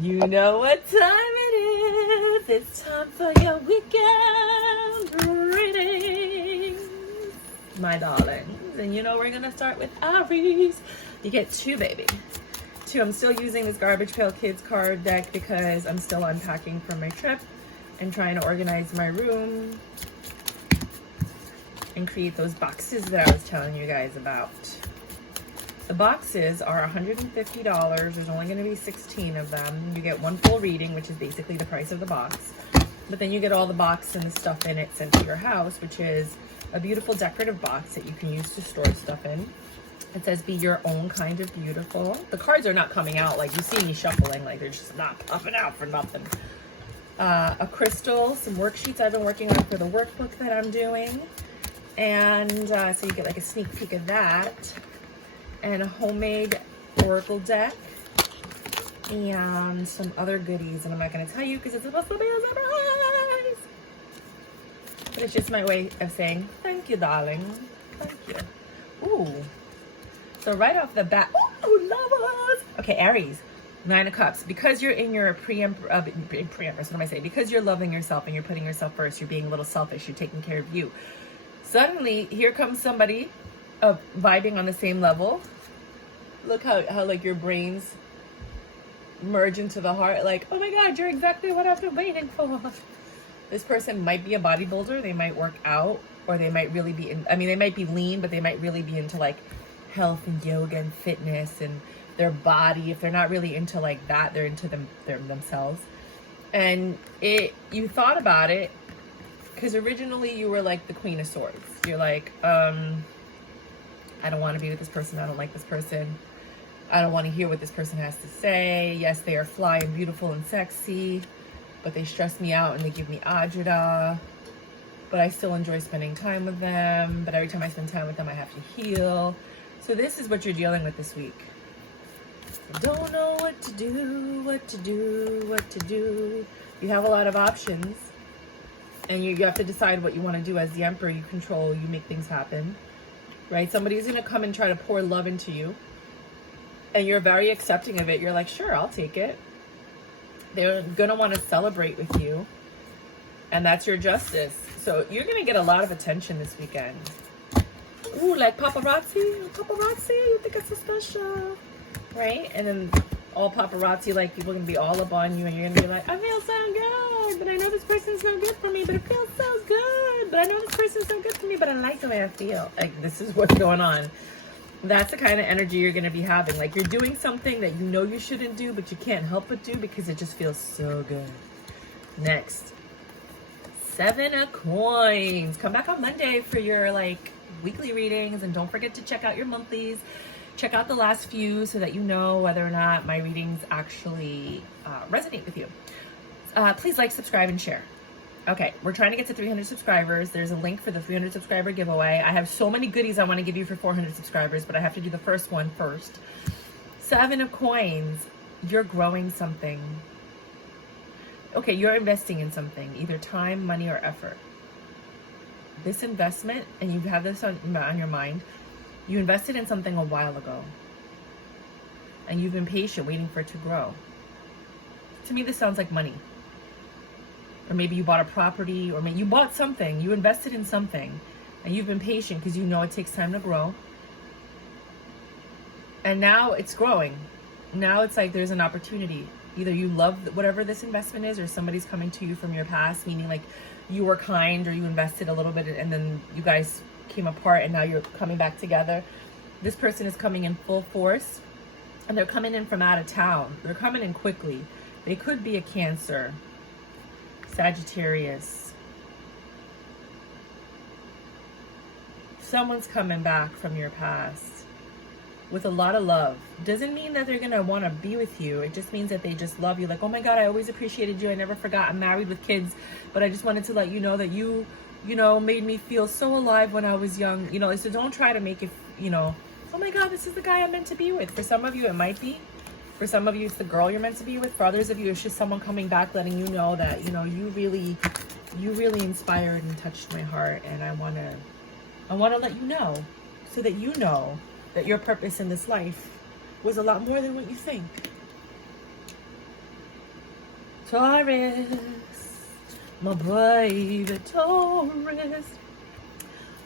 You know what time it is. It's time for your weekend reading, my darlings. And you know we're going to start with Aries. You get two, baby. Two. I'm still using this Garbage Pail Kids card deck because I'm still unpacking from my trip and trying to organize my room and create those boxes that I was telling you guys about. The boxes are $150. There's only going to be 16 of them. You get one full reading, which is basically the price of the box. But then you get all the box and the stuff in it sent to your house, which is a beautiful decorative box that you can use to store stuff in. It says, be your own kind of beautiful. The cards are not coming out like you see me shuffling, like they're just not popping out for nothing. A crystal, some worksheets I've been working on for the workbook that I'm doing. And so you get like a sneak peek of that. And a homemade oracle deck and some other goodies, and I'm not going to tell you because it's supposed to be a surprise, but it's just my way of saying thank you, darling. Thank you. Ooh, so right off the bat, ooh, lovers. Okay, Aries, 9 of Cups. Because you're in your preempress, what am I saying? Because you're loving yourself and you're putting yourself first, you're being a little selfish, you're taking care of you. Suddenly here comes somebody vibing on the same level. Look how like your brains merge into the heart, like, oh my god, you're exactly what I've been waiting for. This person might be a bodybuilder, they might work out, or they might really be in, I mean, they might be lean, but they might really be into like health and yoga and fitness and their body. If they're not really into like that, they're into themselves. And you thought about it because originally you were like the Queen of Swords. You're like, I don't want to be with this person. I don't like this person. I don't want to hear what this person has to say. Yes, they are fly and beautiful and sexy, but they stress me out and they give me agita. But I still enjoy spending time with them. But every time I spend time with them, I have to heal. So this is what you're dealing with this week. Don't know what to do, what to do, what to do. You have a lot of options. And you have to decide what you want to do. As the Emperor, you control, you make things happen. Right? Somebody's going to come and try to pour love into you. And you're very accepting of it. You're like, sure, I'll take it. They're going to want to celebrate with you. And that's your justice. So you're going to get a lot of attention this weekend. Ooh, like paparazzi? Paparazzi? You think it's so special? Right? And then all paparazzi, like, people are going to be all up on you. And you're going to be like, I feel so good. But I know this person's no good for me. But it feels so good. But I know this person's so good for me. But I like the way I feel. Like, this is what's going on. That's the kind of energy you're going to be having. Like, you're doing something that you know you shouldn't do, but you can't help but do because it just feels so good. Next, 7 of Coins. Come back on Monday for your, like, weekly readings. And don't forget to check out your monthlies. Check out the last few so that you know whether or not my readings actually resonate with you. Please like, subscribe, and share. Okay, we're trying to get to 300 subscribers. There's a link for the 300 subscriber giveaway. I have so many goodies I want to give you for 400 subscribers, but I have to do the first one first. 7 of Coins. You're growing something. Okay, you're investing in something, either time, money, or effort. This investment, and you have this on your mind, you invested in something a while ago. And you've been patient, waiting for it to grow. To me, this sounds like money. Or maybe you bought a property, or maybe you bought something, you invested in something, and you've been patient because you know it takes time to grow. And now it's growing. Now it's like there's an opportunity. Either you love whatever this investment is, or somebody's coming to you from your past, meaning like you were kind or you invested a little bit and then you guys came apart and now you're coming back together. This person is coming in full force, and they're coming in from out of town. They're coming in quickly. They could be a Cancer, Sagittarius. Someone's coming back from your past with a lot of love. Doesn't mean that they're gonna want to be with you. It just means that they just love you. Like, oh my god, I always appreciated you. I never forgot. I'm married with kids, but I just wanted to let you know that you know, made me feel so alive when I was young. You know, so don't try to make it, you know, oh my god, this is the guy I'm meant to be with. For some of you, it might be. For some of you, it's the girl you're meant to be with. For others of you, it's just someone coming back, letting you know that, you know, you really inspired and touched my heart. And I want to let you know, so that you know that your purpose in this life was a lot more than what you think. Taurus, my baby Taurus.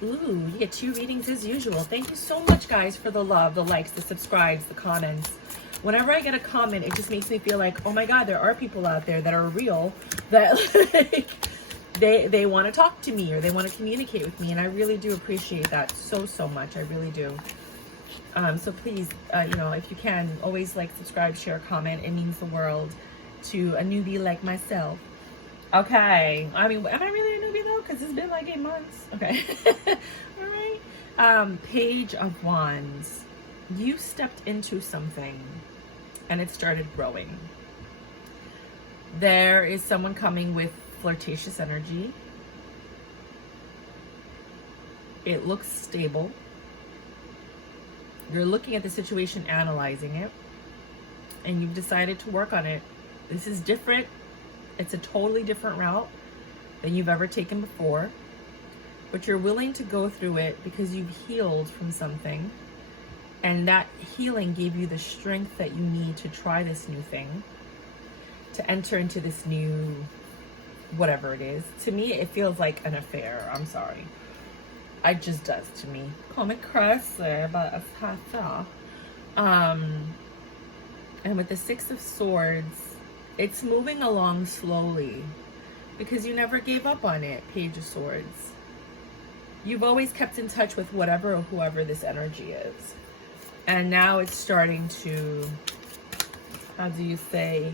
Ooh, you get 2 readings as usual. Thank you so much, guys, for the love, the likes, the subscribes, the comments. Whenever I get a comment, it just makes me feel like, oh my God, there are people out there that are real, that like, they want to talk to me or they want to communicate with me. And I really do appreciate that so much. I really do. So please, you know, if you can, always like, subscribe, share, comment. It means the world to a newbie like myself. Okay. I mean, am I really a newbie though? Because it's been like 8 months. Okay. All right. Page of Wands. You stepped into something and it started growing. There is someone coming with flirtatious energy. It looks stable. You're looking at the situation, analyzing it, and you've decided to work on it. This is different. It's a totally different route than you've ever taken before, but you're willing to go through it because you've healed from something, and that healing gave you the strength that you need to try this new thing, to enter into this new whatever it is. To me, it feels like an affair. I'm sorry. It just does to me. Call me crazy, but it's half. And with the 6 of Swords, it's moving along slowly because you never gave up on it, Page of Swords. You've always kept in touch with whatever or whoever this energy is. And now it's starting to, how do you say,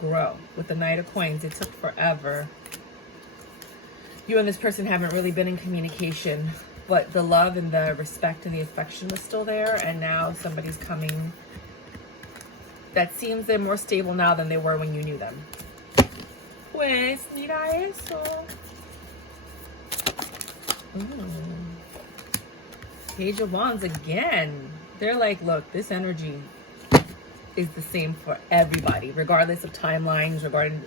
grow. With the Knight of Coins, it took forever. You and this person haven't really been in communication, but the love and the respect and the affection was still there, and now somebody's coming that seems they're more stable now than they were when you knew them. Pues mira eso. Page of Wands again. They're like, look, this energy is the same for everybody, regardless of timelines, regarding,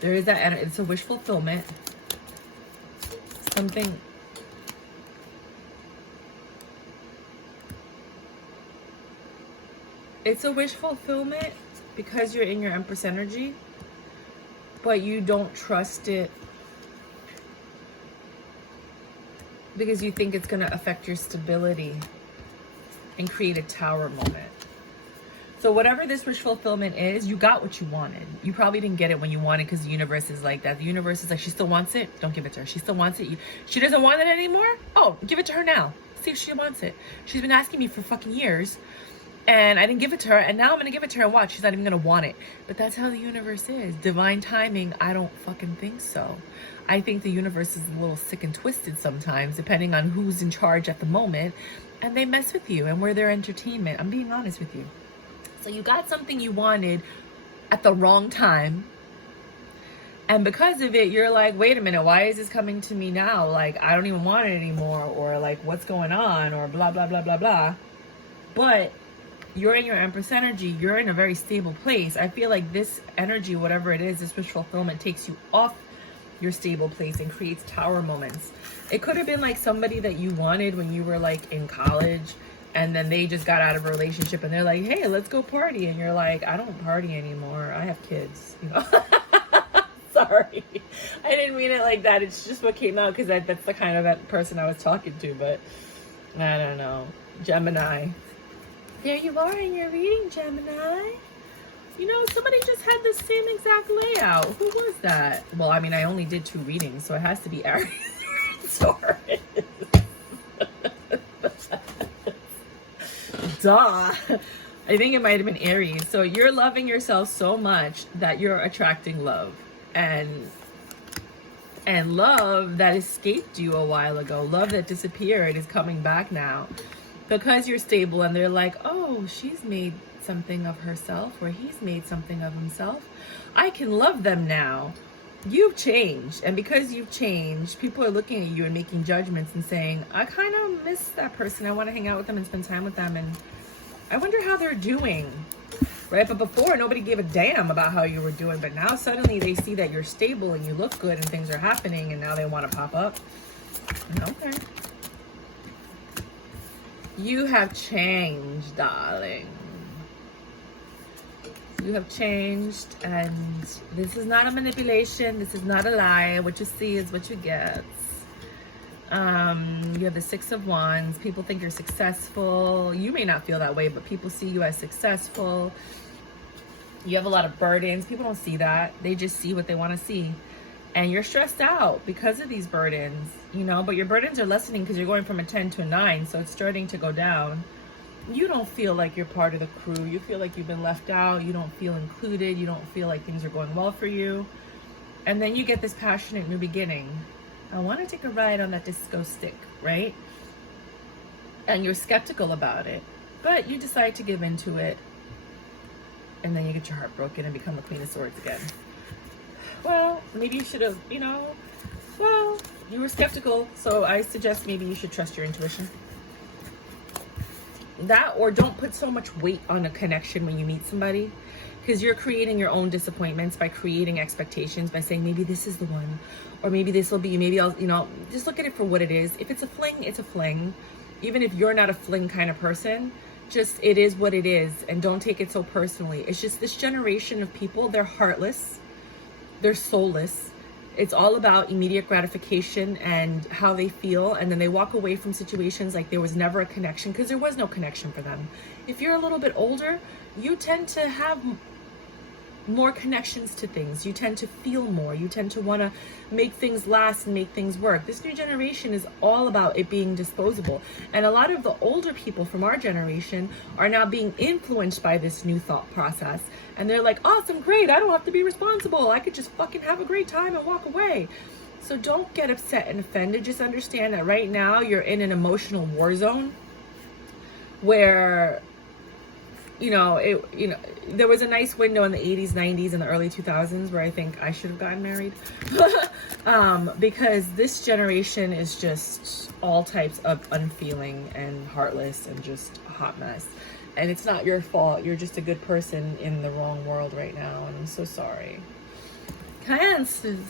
there is that energy. It's a wish fulfillment. Something. It's a wish fulfillment because you're in your Empress energy, but you don't trust it because you think it's going to affect your stability and create a tower moment. So whatever this wish fulfillment is, you got what you wanted. You probably didn't get it when you wanted because the universe is like that. The universe is like, she still wants it. Don't give it to her. She still wants it. She doesn't want it anymore. Oh, give it to her now. See if she wants it. She's been asking me for fucking years and I didn't give it to her. And now I'm going to give it to her and watch. She's not even going to want it. But that's how the universe is. Divine timing. I don't fucking think so. I think the universe is a little sick and twisted sometimes, depending on who's in charge at the moment. And they mess with you and we're their entertainment. I'm being honest with you. So you got something you wanted at the wrong time. And because of it, you're like, wait a minute, why is this coming to me now? Like, I don't even want it anymore. Or like, what's going on? Or blah, blah, blah, blah, blah. But you're in your Empress energy. You're in a very stable place. I feel like this energy, whatever it is, this wish fulfillment takes you off your stable place and creates tower moments. It could have been like somebody that you wanted when you were like in college, and then they just got out of a relationship and they're like, hey, let's go party. And you're like, I don't party anymore. I have kids, you know. Sorry. I didn't mean it like that. It's just what came out because that's the kind of person I was talking to. But I don't know. Gemini. There you are in your reading, Gemini. You know, somebody just had the same exact layout. Who was that? Well, I mean, I only did 2 readings, so it has to be Aries or Taurus. Duh. I think it might have been Aries. So you're loving yourself so much that you're attracting love. And love that escaped you a while ago, love that disappeared, is coming back now. Because you're stable and they're like, oh, she's made something of herself, or he's made something of himself. I can love them now. You've changed. And because you've changed, people are looking at you and making judgments and saying, I kind of miss that person. I want to hang out with them and spend time with them. And I wonder how they're doing. Right? But before, nobody gave a damn about how you were doing. But now suddenly they see that you're stable and you look good and things are happening. And now they want to pop up. Okay. You have changed, darling. You have changed, and this is not a manipulation. This is not a lie. What you see is what you get. You have the Six of Wands. People think you're successful. You may not feel that way, but people see you as successful. You have a lot of burdens. People don't see that. They just see what they want to see. And you're stressed out because of these burdens, you know, but your burdens are lessening because you're going from a 10 to a 9, so it's starting to go down. You don't feel like you're part of the crew. You feel like you've been left out. You don't feel included. You don't feel like things are going well for you. And then you get this passionate new beginning. I want to take a ride on that disco stick, right? And you're skeptical about it, but you decide to give into it. And then you get your heart broken and become the Queen of Swords again. Well, maybe you should have, you know, well, you were skeptical, so I suggest maybe you should trust your intuition. That, or don't put so much weight on a connection when you meet somebody, because you're creating your own disappointments by creating expectations, by saying maybe this is the one, or maybe this will be, maybe I'll, you know, just look at it for what it is. If it's a fling, it's a fling. Even if you're not a fling kind of person, just, it is what it is, and don't take it so personally. It's just this generation of people, they're heartless. They're soulless. It's all about immediate gratification and how they feel, and then they walk away from situations like there was never a connection, because there was no connection for them. If you're a little bit older, you tend to have more connections to things. You tend to feel more. You tend to want to make things last and make things work. This new generation is all about it being disposable. And a lot of the older people from our generation are now being influenced by this new thought process. And they're like, awesome, great, I don't have to be responsible. I could just fucking have a great time and walk away. So don't get upset and offended. Just understand that right now you're in an emotional war zone where, you know, there was a nice window in the 80s, 90s, and the early 2000s where I think I should have gotten married. Because this generation is just all types of unfeeling and heartless and just a hot mess. And it's not your fault. You're just a good person in the wrong world right now. And I'm so sorry. Cancers.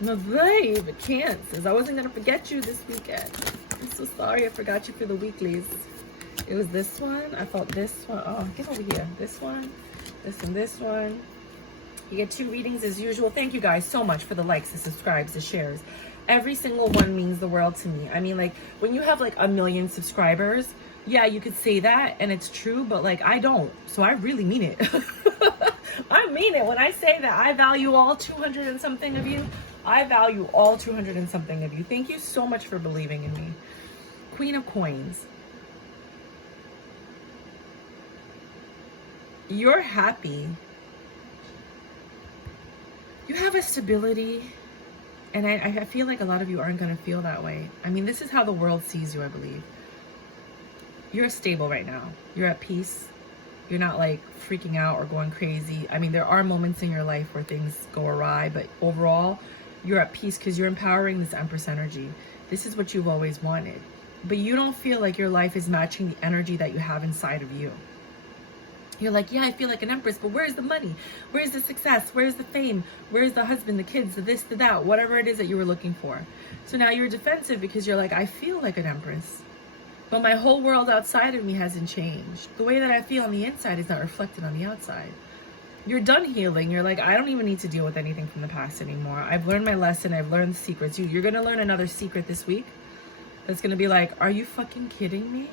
My babe, Cancers. I wasn't going to forget you this weekend. I'm so sorry I forgot you for the weeklies. It was this one. I thought this one. Oh, get over here. This one. This and this one. You get 2 readings as usual. Thank you guys so much for the likes, the subscribes, the shares. Every single one means the world to me. I mean, like, when you have like 1 million subscribers, yeah, you could say that and it's true, but like I don't. So I really mean it. I mean it when I say that I value all 200 and something of you. I value all 200 and something of you. Thank you so much for believing in me. Queen of Coins. You're happy. You have a stability. And I feel like a lot of you aren't going to feel that way. I mean, this is how the world sees you, I believe. You're stable right now. You're at peace. You're not like freaking out or going crazy. I mean, there are moments in your life where things go awry, but overall, you're at peace because you're empowering this Empress energy. This is what you've always wanted. But you don't feel like your life is matching the energy that you have inside of you. You're like, yeah, I feel like an empress, but where's the money? Where's the success? Where's the fame? Where's the husband, the kids, the this, the that, whatever it is that you were looking for. So now you're defensive because you're like, I feel like an empress, but my whole world outside of me hasn't changed. The way that I feel on the inside is not reflected on the outside. You're done healing. You're like, I don't even need to deal with anything from the past anymore. I've learned my lesson. I've learned the secrets. You're going to learn another secret this week. That's going to be like, are you fucking kidding me?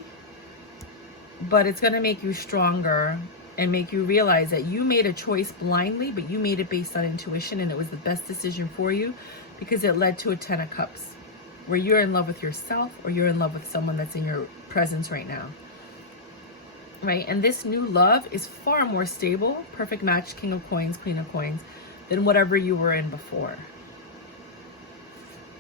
But it's going to make you stronger and make you realize that you made a choice blindly, but you made it based on intuition, and it was the best decision for you because it led to a 10 of Cups, where you're in love with yourself or you're in love with someone that's in your presence right now. Right? And this new love is far more stable, perfect match, King of Coins, Queen of Coins, than whatever you were in before.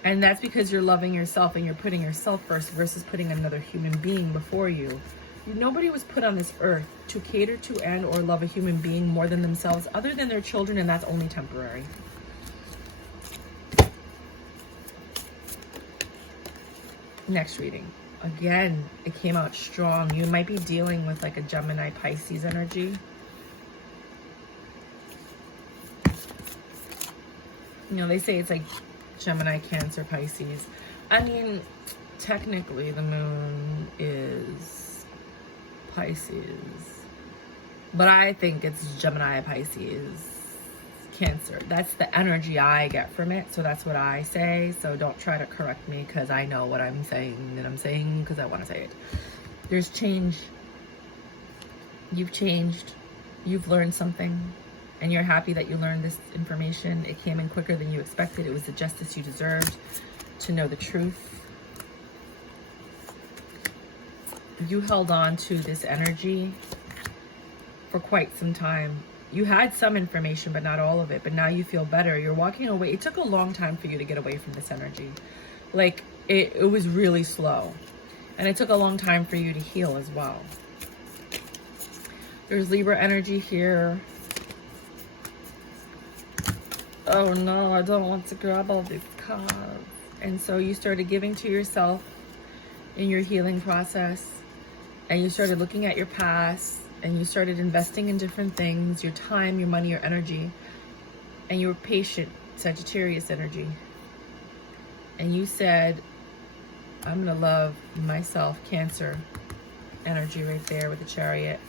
And that's because you're loving yourself and you're putting yourself first versus putting another human being before you. Nobody was put on this earth to cater to and or love a human being more than themselves, other than their children, and that's only temporary. Next reading. Again, it came out strong. You might be dealing with like a Gemini, Pisces energy. You know, they say it's like Gemini, Cancer, Pisces. I mean, technically the moon is Pisces. But I think it's Gemini, Pisces, Cancer. That's the energy I get from it. So that's what I say. So don't try to correct me, because I know what I'm saying, and I'm saying because I want to say it. There's change. You've changed. You've learned something. And you're happy that you learned this information. It came in quicker than you expected. It was the justice you deserved to know the truth. You held on to this energy for quite some time. You had some information, but not all of it. But now you feel better. You're walking away. It took a long time for you to get away from this energy. Like, it was really slow. And it took a long time for you to heal as well. There's Libra energy here. Oh no, I don't want to grab all these cards. And so you started giving to yourself in your healing process. And you started looking at your past. And you started investing in different things, your time, your money, your energy. And you were patient, Sagittarius energy. And you said, I'm going to love myself, Cancer energy right there with the Chariot.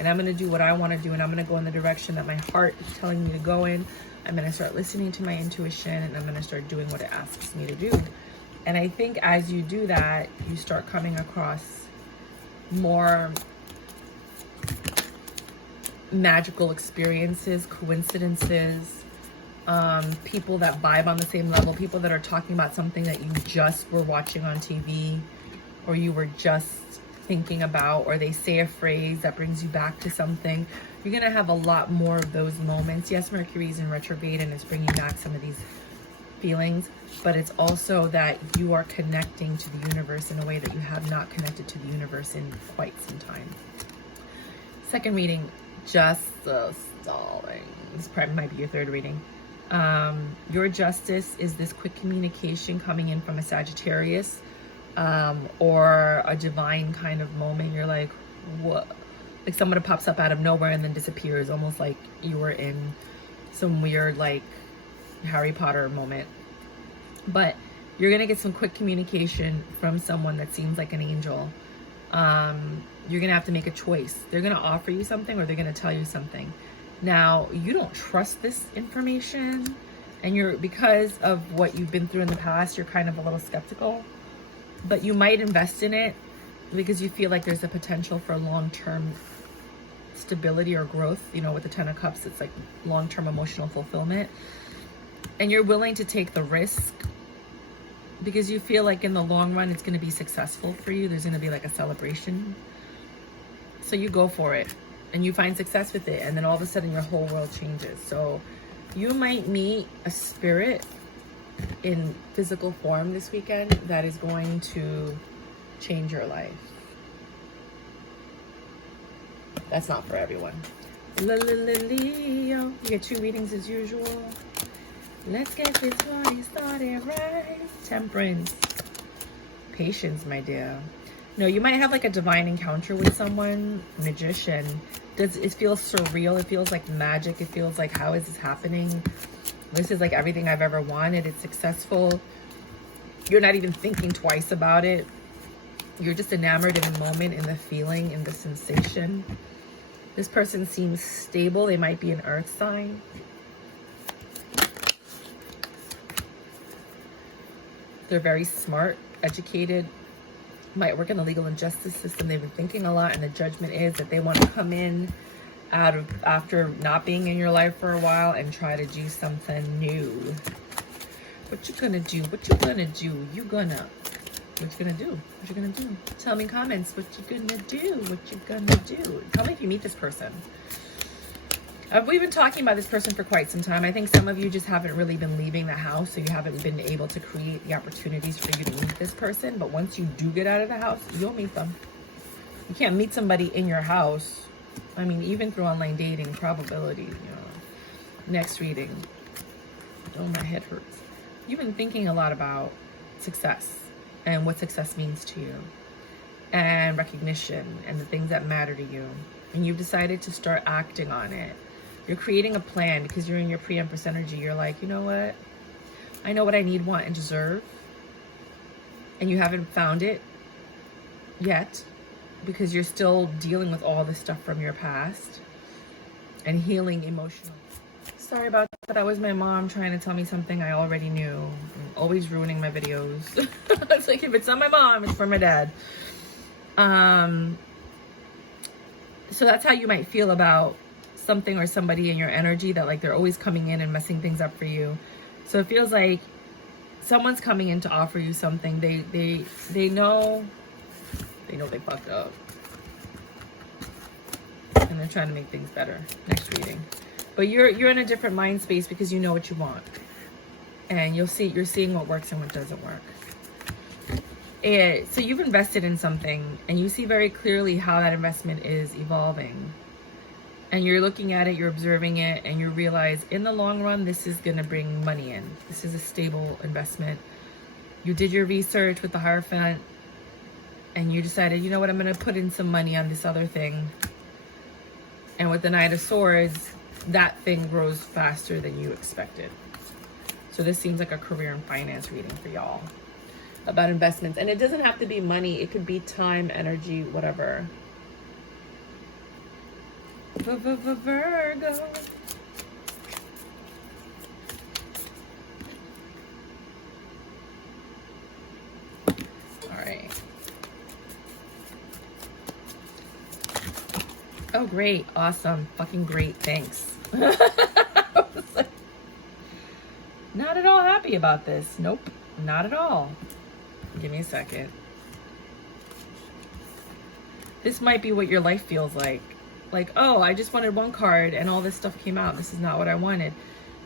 And I'm going to do what I want to do. And I'm going to go in the direction that my heart is telling me to go in. I'm going to start listening to my intuition. And I'm going to start doing what it asks me to do. And I think as you do that, you start coming across more magical experiences, coincidences, people that vibe on the same level, people that are talking about something that you just were watching on TV, or you were just thinking about, or they say a phrase that brings you back to something. You're going to have a lot more of those moments. Yes, Mercury's in retrograde and it's bringing back some of these feelings, but it's also that you are connecting to the universe in a way that you have not connected to the universe in quite some time. Second reading, Justice, darling. This probably might be your third reading. Your justice is this quick communication coming in from a Sagittarius, or a divine kind of moment. You're like, what? Like someone pops up out of nowhere and then disappears, almost like you were in some weird like Harry Potter moment. But you're gonna get some quick communication from someone that seems like an angel. You're gonna have to make a choice. They're gonna offer you something, or they're gonna tell you something. Now, you don't trust this information, and because of what you've been through in the past, you're kind of a little skeptical, but you might invest in it because you feel like there's a potential for long-term stability or growth. You know, with the Ten of Cups, it's like long-term emotional fulfillment, and you're willing to take the risk because you feel like in the long run it's going to be successful for you. There's going to be like a celebration. So you go for it and you find success with it, and then all of a sudden your whole world changes. So you might meet a spirit in physical form this weekend that is going to change your life. That's not for everyone. Leo, you get 2 readings as usual. Let's get this party started right. Temperance. Patience, my dear. No, you might have like a divine encounter with someone. Magician. It feels surreal. It feels like magic. It feels like, how is this happening? This is like everything I've ever wanted. It's successful. You're not even thinking twice about it. You're just enamored in the moment, in the feeling, in the sensation. This person seems stable. They might be an earth sign. They're very smart, educated, might work in the legal and justice system. They've been thinking a lot, and the judgment is that they want to come in after not being in your life for a while and try to do something new. What you gonna do? What you gonna do? What you gonna do? What you gonna do? Tell me in comments what you gonna do. What you gonna do? Tell me if you meet this person. We've been talking about this person for quite some time. I think some of you just haven't really been leaving the house, so you haven't been able to create the opportunities for you to meet this person. But once you do get out of the house, you'll meet them. You can't meet somebody in your house. I mean, even through online dating, probability, you know. Next reading. Oh, my head hurts. You've been thinking a lot about success and what success means to you, and recognition and the things that matter to you. And you've decided to start acting on it. You're creating a plan because you're in your pre-empress energy. You're like, you know what? I know what I need, want, and deserve. And you haven't found it yet because you're still dealing with all this stuff from your past. and healing emotional. Sorry about that. That was my mom trying to tell me something I already knew. I'm always ruining my videos. It's like, if it's not my mom, it's for my dad. So that's how you might feel about something or somebody in your energy, that like they're always coming in and messing things up for you. So it feels like someone's coming in to offer you something. They know they fucked up, and they're trying to make things better. Next reading. But you're in a different mind space because you know what you want, and you're seeing what works and what doesn't work. So you've invested in something, and you see very clearly how that investment is evolving, and you're looking at it, you're observing it, and you realize in the long run this is going to bring money in. This is a stable investment. You did your research with the Hierophant, and you decided, you know what, I'm going to put in some money on this other thing. And with the Knight of Swords, that thing grows faster than you expected. So this seems like a career and finance reading for y'all about investments. And it doesn't have to be money. It could be time, energy, whatever. Virgo. All right. Oh, great. Awesome. Fucking great. Thanks. I was like, not at all happy about this. Nope. Not at all. Give me a second. This might be what your life feels like. Like, oh, I just wanted one card and all this stuff came out. This is not what I wanted.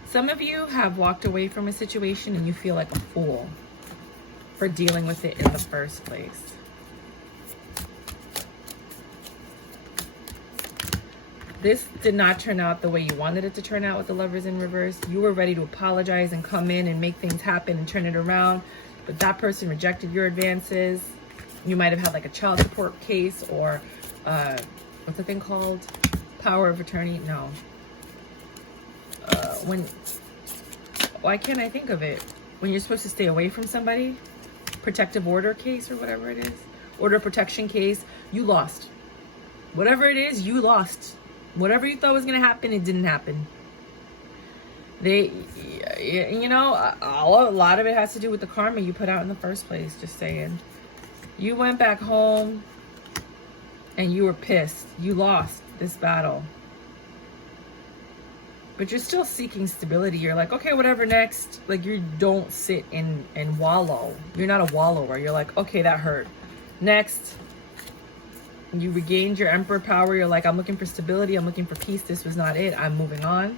Some of you have walked away from a situation and you feel like a fool for dealing with it in the first place. This did not turn out the way you wanted it to turn out with the Lovers in reverse. You were ready to apologize and come in and make things happen and turn it around. But that person rejected your advances. You might have had like a child support case or what's the thing called? Power of attorney? No. Why can't I think of it? When you're supposed to stay away from somebody? Protective order case or whatever it is. Order of protection case. You lost. Whatever it is, you lost. Whatever you thought was going to happen, it didn't happen. You know, a lot of it has to do with the karma you put out in the first place. Just saying. You went back home and you were pissed. You lost this battle. But you're still seeking stability. You're like, okay, whatever, next. Like, you don't sit and wallow. You're not a wallower. You're like, okay, that hurt. Next. You regained your Emperor power. You're like, I'm looking for stability. I'm looking for peace. This was not it. I'm moving on.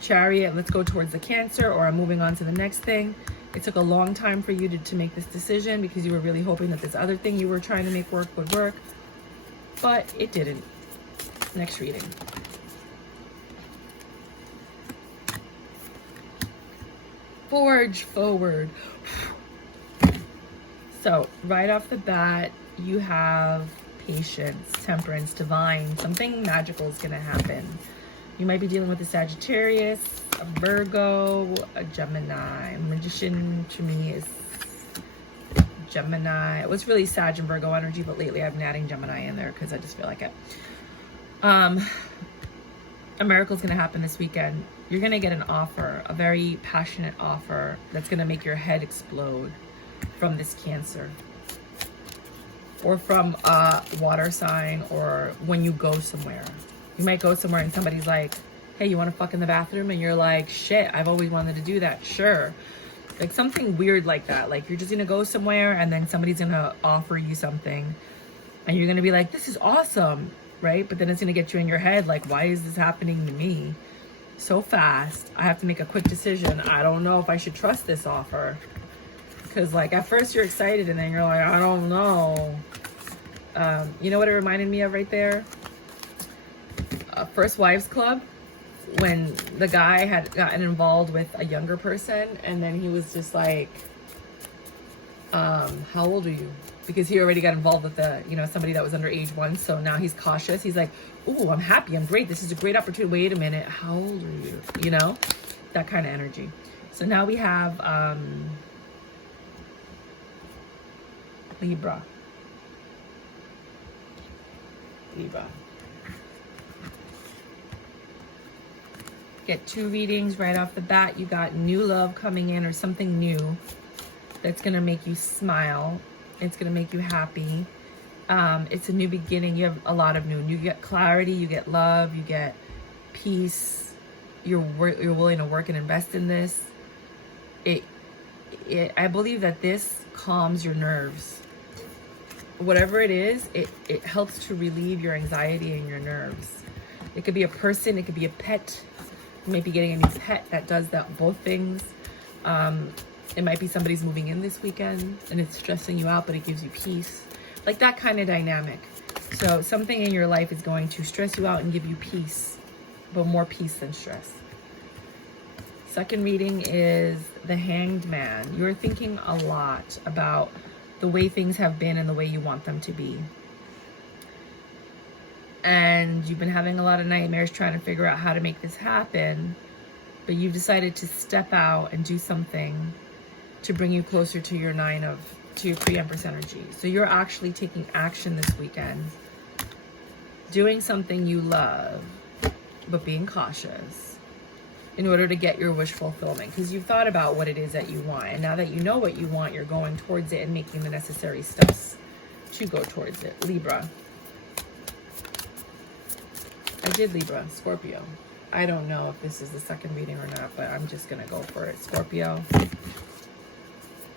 Chariot, let's go towards the Cancer, or I'm moving on to the next thing. It took a long time for you to make this decision because you were really hoping that this other thing you were trying to make work would work. But it didn't. Next reading. Forge forward. So, right off the bat, you have patience, temperance, divine. Something magical is going to happen. You might be dealing with a Sagittarius, a Virgo, a Gemini. Magician to me is Gemini. It was really Sag and Virgo energy, but lately I've been adding Gemini in there because I just feel like it. A miracle is going to happen this weekend. You're going to get an offer, a very passionate offer that's going to make your head explode from this Cancer. Or from a water sign, or when you go somewhere. You might go somewhere and somebody's like, hey, you want to fuck in the bathroom? And you're like, shit, I've always wanted to do that. Sure. Like something weird like that. Like you're just going to go somewhere and then somebody's going to offer you something. And you're going to be like, this is awesome, right? But then it's going to get you in your head like, why is this happening to me so fast? I have to make a quick decision. I don't know if I should trust this offer. Because like at first you're excited and then you're like, I don't know. You know what it reminded me of right there? First Wives Club, when the guy had gotten involved with a younger person and then he was just like, how old are you? Because he already got involved with somebody that was under age 1. So now he's cautious. He's like, ooh, I'm happy. I'm great. This is a great opportunity. Wait a minute. How old are you? You know, that kind of energy. So now we have Libra. Get 2 readings right off the bat. You got new love coming in, or something new that's going to make you smile. It's going to make you happy. It's a new beginning. You have a lot of new. You get clarity, you get love, you get peace. You're willing to work and invest in this. I believe that this calms your nerves. Whatever it is, it helps to relieve your anxiety and your nerves. It could be a person, it could be a pet. You might be getting a new pet that does both things. It might be somebody's moving in this weekend and it's stressing you out, but it gives you peace. Like that kind of dynamic. So something in your life is going to stress you out and give you peace, but more peace than stress. Second reading is the Hanged Man. You're thinking a lot about the way things have been and the way you want them to be. And you've been having a lot of nightmares trying to figure out how to make this happen, but you've decided to step out and do something to bring you closer to your your pre-Empress energy. So you're actually taking action this weekend, doing something you love, but being cautious in order to get your wish fulfillment, because you've thought about what it is that you want, and now that you know what you want, you're going towards it and making the necessary steps to go towards it. Libra. I did Libra, Scorpio. I don't know if this is the second reading or not, but I'm just gonna go for it. Scorpio.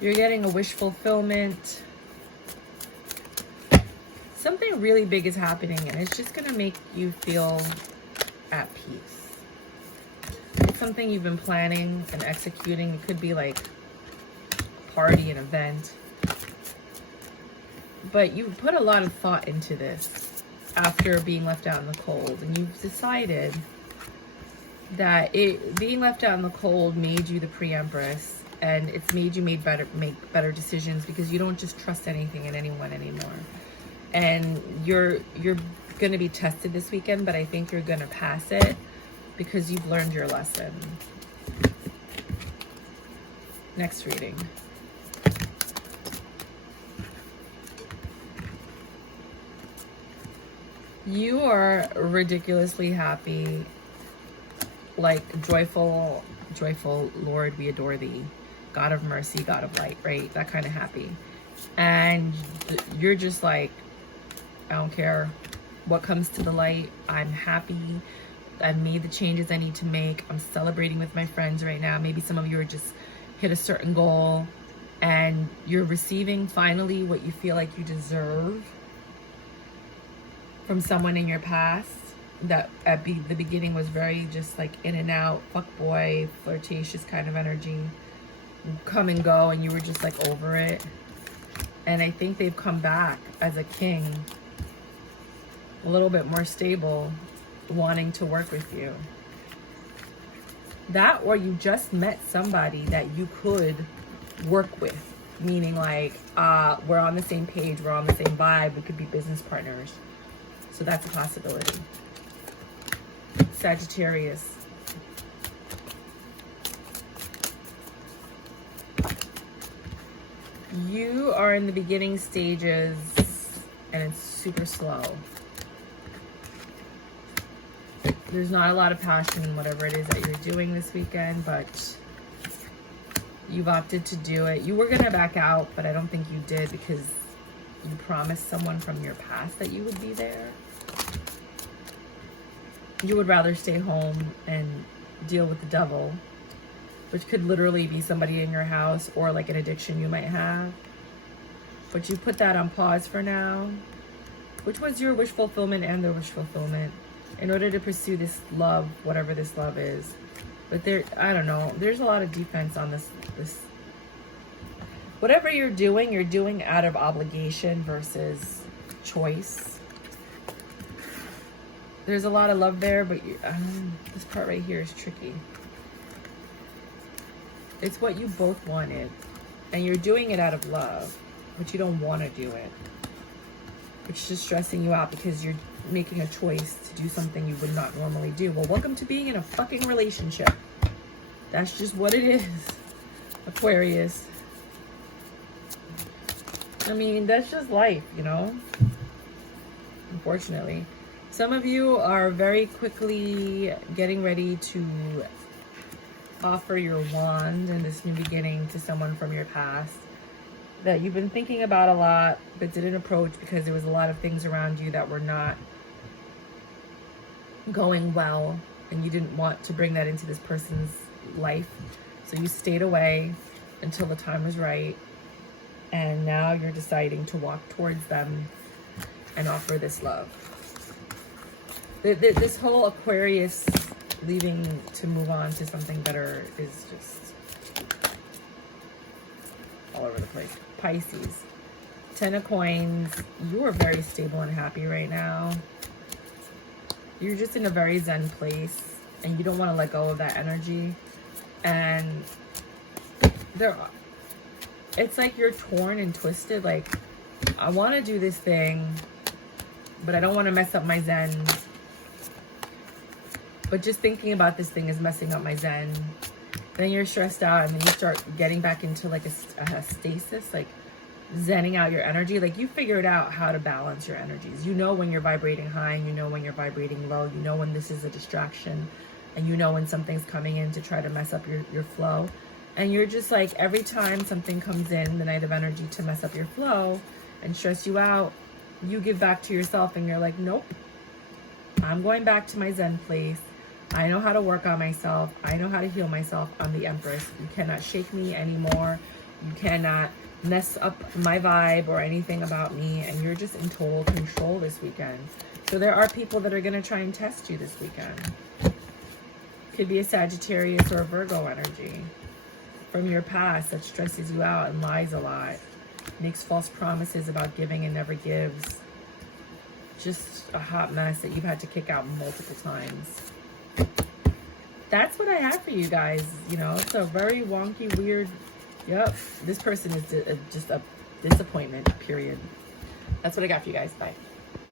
You're getting a wish fulfillment. Something really big is happening, and it's just gonna make you feel at peace. It's something you've been planning and executing. It could be like a party, an event. But you put a lot of thought into this after being left out in the cold, and you've decided that being left out in the cold made you the pre-Empress, and it's made you make better decisions, because you don't just trust anything and anyone anymore. And you're going to be tested this weekend, but I think you're going to pass it because you've learned your lesson. Next reading. You are ridiculously happy, like joyful, Lord, we adore thee. God of mercy, God of light, right? That kind of happy. And you're just like, I don't care what comes to the light. I'm happy. I've made the changes I need to make. I'm celebrating with my friends right now. Maybe some of you are just hit a certain goal, and you're receiving finally what you feel like you deserve from someone in your past that at the beginning was very just like in and out, fuckboy, flirtatious kind of energy, come and go, and you were just like over it. And I think they've come back as a king, a little bit more stable, wanting to work with you. That, or you just met somebody that you could work with, meaning like we're on the same page, we're on the same vibe, we could be business partners. So that's a possibility. Sagittarius. You are in the beginning stages, and it's super slow. There's not a lot of passion in whatever it is that you're doing this weekend, but you've opted to do it. You were going to back out, but I don't think you did, because you promised someone from your past that you would be there. You would rather stay home and deal with the devil, which could literally be somebody in your house or like an addiction you might have. But you put that on pause for now, which was your wish fulfillment and their wish fulfillment, in order to pursue this love, whatever this love is. But I don't know, there's a lot of defense on this. Whatever you're doing out of obligation versus choice. There's a lot of love there, but this part right here is tricky. It's what you both wanted, and you're doing it out of love, but you don't want to do it. It's just stressing you out because you're making a choice to do something you would not normally do. Well, welcome to being in a fucking relationship. That's just what it is, Aquarius. I mean, that's just life, you know? Unfortunately. Some of you are very quickly getting ready to offer your wand in this new beginning to someone from your past that you've been thinking about a lot but didn't approach because there was a lot of things around you that were not going well, and you didn't want to bring that into this person's life. So you stayed away until the time was right, and now you're deciding to walk towards them and offer this love. This whole Aquarius leaving to move on to something better is just all over the place. Pisces, 10 of coins. You are very stable and happy right now. You're just in a very zen place, and you don't want to let go of that energy. And it's like you're torn and twisted. Like, I want to do this thing, but I don't want to mess up my zen. But just thinking about this thing is messing up my zen. Then you're stressed out, and then you start getting back into like a stasis, like zenning out your energy. Like, you figured out how to balance your energies. You know when you're vibrating high, and you know when you're vibrating low. You know when this is a distraction, and you know when something's coming in to try to mess up your flow. And you're just like, every time something comes in, the Knight of Energy, to mess up your flow and stress you out, you give back to yourself, and you're like, nope, I'm going back to my zen place. I know how to work on myself. I know how to heal myself. I'm the Empress. You cannot shake me anymore. You cannot mess up my vibe or anything about me. And you're just in total control this weekend. So there are people that are going to try and test you this weekend. Could be a Sagittarius or a Virgo energy from your past that stresses you out and lies a lot. Makes false promises about giving and never gives. Just a hot mess that you've had to kick out multiple times. That's what I have for you guys. You know, it's a very wonky, weird, yep, this person is just a disappointment, period. That's what I got for you guys. Bye.